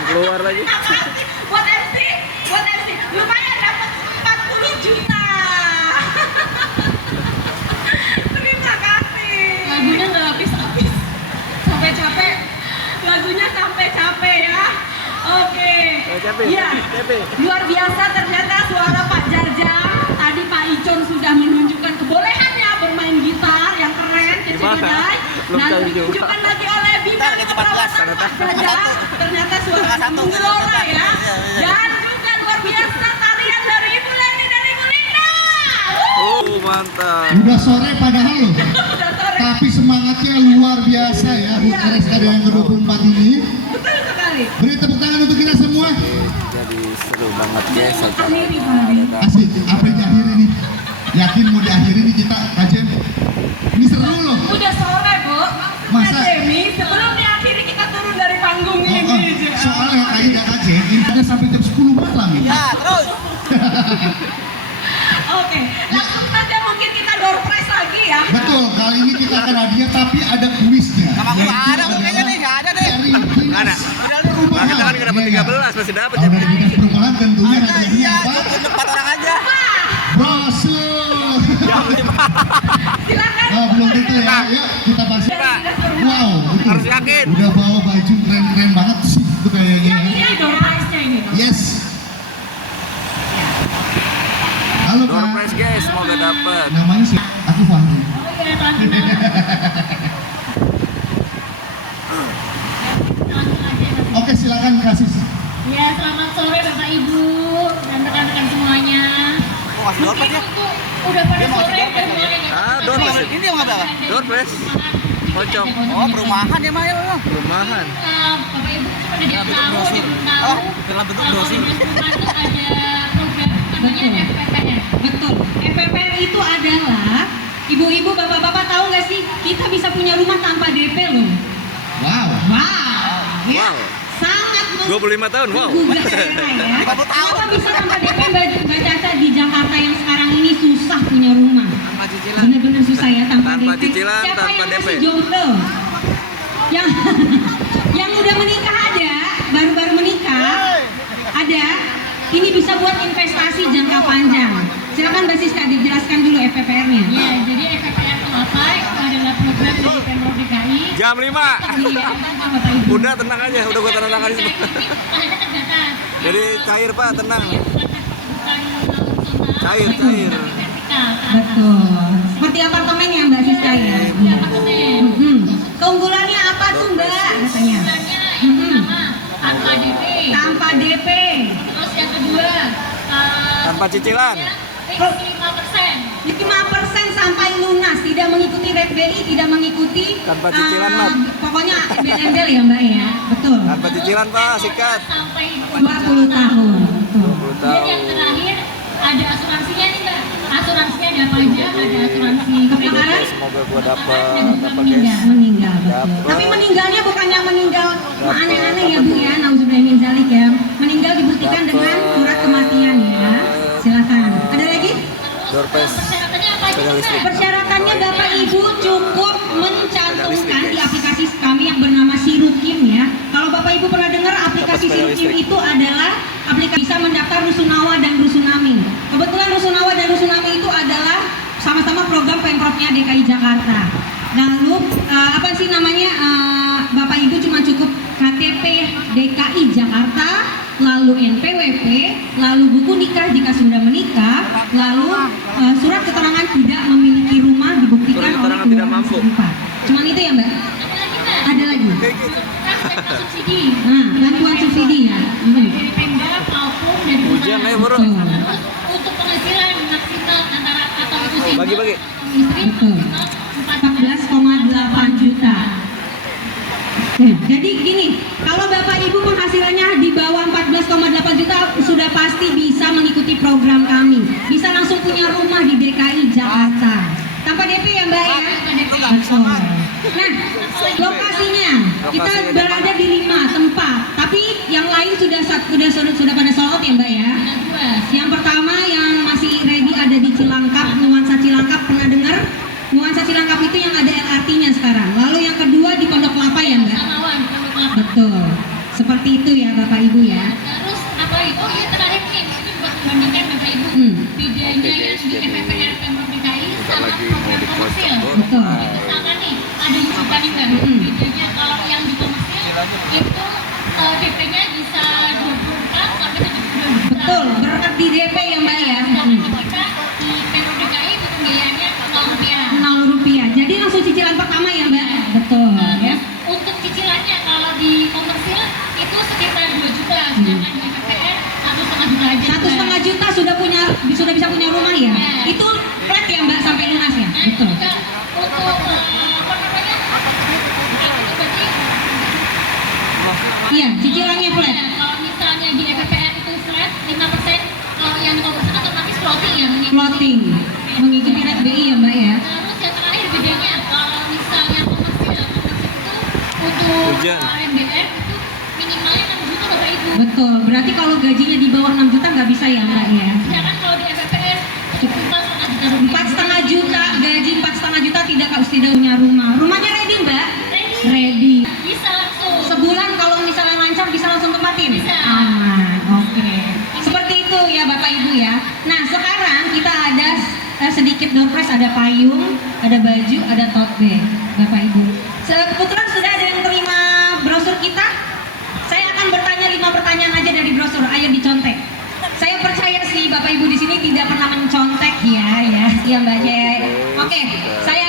belum keluar lagi. Buat MC, lumayan dapat 40 juta. Terima kasih. Lagunya nggak habis-habis, sampai capek. Lagunya sampai capek ya. Oke. Capek. Iya. Capek. Luar biasa ternyata suara Pak Jajang. Tadi Pak Icon sudah menunjukkan kebolehannya bermain gitar yang keren, kece-kedai. Belum Dan tahu juga. ditunjukkan lagi oleh bidang keperawatan Pak Jajang. Ternyata suara menggelora ya. Dan juga luar biasa tarian dari Ibu Leni dan Ibu Linda. Mantap. Udah sore padahal loh. Udah sore. Tapi semangatnya luar biasa ya Hut RSKD yang ke-24 ini. Betul sekali. Beri tepuk tangan untuk kita semua. Jadi seru banget guys. Akhiri hari. Asik, apa yang diakhiri nih? Yakin mau diakhiri nih kita, Kajen? Ini seru loh. Udah sore, Bu. Masa? Demi, sebelum diakhiri kita turun dari panggung ini. Soalnya kayaknya Kajen, ini ada sampai jam 10 malam nih. Ya, terus. Oke, langsung saja mungkin kita door prize lagi ya. Betul, kali ini kita akan hadiah tapi ada kuisnya. Sama gua Yaitu ada kok kayaknya nih, nggak ada deh. Dari Nggak ada. perumahan. Nah, kita kan dapat Iya, 13, masih dapat Kalau ya. dari dinas perumahan tentunya Ada, hadiahnya iya, apa? cukup 4 orang aja. Brosur. Jam 5. Silakan. Oh, belum tentu ya. Yuk kita pasti. Wow, betul. Harus yakin. Udah bawa baju keren-keren banget sih itu kayaknya. Ini door prize-nya ini. Yes. Halo Door Pak. prize guys, semoga dapat. Namanya sih aku Fahri. Oke, langsung Oke, silakan kasih. Ya, selamat sore Bapak Ibu dan rekan-rekan semuanya. Oh, masih dapat ya? Udah pada Dia mau sore dapat dan ya? mulai nggak? Ah, door prize. Ini yang apa? Door prize. Pocong. Oh, perumahan ya, Maya. Perumahan. Bapak Ibu pada dia bentuk tahu, brosur. dia Oh, tahu. dalam bentuk Kalau brosur. di Perumahan itu ada program namanya FPPR. Betul. FPPR itu adalah ibu-ibu, bapak-bapak tahu nggak sih kita bisa punya rumah tanpa DP loh. Wow. Wow. Ya. Wow. Sangat 25 tahun, wow. menggugah selera ya. 50 tahun. Kenapa bisa tanpa DP Mbak Caca di Jakarta yang sekarang ini susah punya rumah? Tanpa cicilan. Bener-bener susah ya tanpa Tanpa DP. cicilan, Siapa tanpa yang DP? masih jomblo? Yang yang udah menikah ada, baru-baru menikah ada. Ini bisa buat investasi jangka panjang. Silakan Mbak Siska dijelaskan dulu FPPR-nya. Ya, jadi FPPR itu apa? Itu adalah program dari Pemprov DKI. Jam 5. Dilakukan sama Bapak Ibu. Udah tenang aja, udah gua tanda tangan semua. Ada terbatas. Jadi cair Pak, tenang. Bukan horizontal, Cair. vertikal. Betul. Seperti apartemen ya Mbak Siska ya. Seperti apartemen. Keunggulannya apa tuh Mbak? Katanya. Sebenarnya yang pertama tanpa DP. Tanpa DP. Terus yang kedua Tanpa cicilan. fix 5%. 5% sampai lunas, tidak mengikuti rate BI, tidak mengikuti Tanpa cicilan, Mat. pokoknya embel-embel ya Mbak ya. Betul. Tanpa cicilan Pak, sikat. Sampai 20 tahun. Betul. 20 Dan yang tahun. terakhir ada asuransinya nih Mbak. Asuransinya ada apa aja? Ada asuransi Kebakaran? Semoga gua dapat apa Meninggal, guys. meninggal betul. Dapat. Tapi meninggalnya bukan yang meninggal aneh-aneh ya Bu ya, nauzubillah min dzalik ya. Meninggal dibuktikan dengan surat kematian ya. Silakan. Ada lagi? Door prize. persyaratannya apa aja Sepeda nih, listrik. Mbak? Persyaratannya Bapak Ibu cukup mencantumkan di aplikasi kami yang bernama Sirukim ya. Kalau Bapak Ibu pernah dengar aplikasi Dapat sepeda Sirukim listrik. itu adalah aplikasi bisa mendaftar Rusunawa dan Rusunamin. Kebetulan Rusunawa dan Rusunamin itu adalah sama-sama program Pemprovnya DKI Jakarta. Lalu apa sih namanya Bapak Ibu cuma cukup KTP DKI Jakarta, lalu NPWP, lalu buku nikah jika sudah menikah, lalu surat keterangan tidak memiliki rumah dibuktikan Surat oleh keterangan kedua tidak orang mampu. setempat. Cuman itu ya Mbak? Ada lagi Mbak? Ada lagi. Kayak gitu. Kan subsidi. Nah, bantuan subsidi ya. Dari Pemda maupun dari Hujan perusahaan. ya bro. Betul. Terus untuk penghasilan maksimal antara atau usia Bagi-bagi. istri Betul. maksimal 14,8 juta. Jadi gini, kalau Bapak Ibu penghasilannya di bawah 14,8 juta sudah pasti bisa mengikuti program kami. Bisa langsung punya rumah di DKI Jakarta. Tanpa DP ya Mbak ya? Betul. Nah, lokasinya kita Lokasinya di berada di 5 tempat, tapi yang lain sudah pada sold out ya Mbak ya? Yang pertama yang masih ready ada di Cilangkap, Nuansa Cilangkap, pernah dengar? Nuansa Cilangkap itu yang ada LRT-nya sekarang. Lalu yang kedua di Pondok Kelapa ya Mbak? Samawan, Pondok Kelapa. Betul. seperti itu ya Bapak Ibu ya. Terus apa itu? Oh iya terakhir nih, ini buat membandingkan Bapak Ibu bedanya yang di FPPR Pemprov DKI sama lagi mau program komersil. dikocok. Betul. Misalkan nih ada juga nih Mbak, bedanya kalau yang di komersil itu DP-nya bisa 24 sampai 72 juta. Betul, berkat di DP ya Mbak ya. Sedangkan kita di Pemprov DKI itu biayanya 0 rupiah. 0 rupiah. Jadi langsung cicilan pertama ya Mbak. Betul ya. Untuk cicilannya kalau di komersil itu sekitar 2 juta, sedangkan di FPPR 1,5 juta aja. 1,5 juta sudah bisa punya rumah ya. Itu flat ya Mbak sampai lunas ya. Nah, Betul. juga untuk apa namanya? Itu berarti Iya, cicilannya flat. ya, kalau misalnya di FPPR itu flat 5%, kalau yang di komersil otomatis floating ya. Floating. Mengikuti rate BI ya Mbak ya. Terus yang terakhir bedanya kalau misalnya komersil itu untuk Hujan. MBR itu minimalnya 6 juta Bapak Ibu. Betul. Berarti kalau gajinya di bawah 6 juta nggak bisa ya Mbak ya. Sedangkan kalau di FPPR cukup 4,5 juta rupiah. 4,5 juta, gaji 4,5 juta tidak punya rumah. Rumahnya ready Mbak? Ready. Bisa langsung. Sebulan kalau misalnya lancar bisa langsung tempatin? Bisa. Aman, oke. Seperti itu ya Bapak Ibu ya. Nah sekarang kita ada sedikit door prize, ada payung, ada baju, ada tote bag Bapak Ibu. Kebetulan sudah ada yang terima brosur kita. Saya akan bertanya 5 pertanyaan aja dari brosur, ayo dicontek. Saya percaya sih Bapak Ibu di sini tidak pernah mencontek ya Mbak Jaya. Oke, saya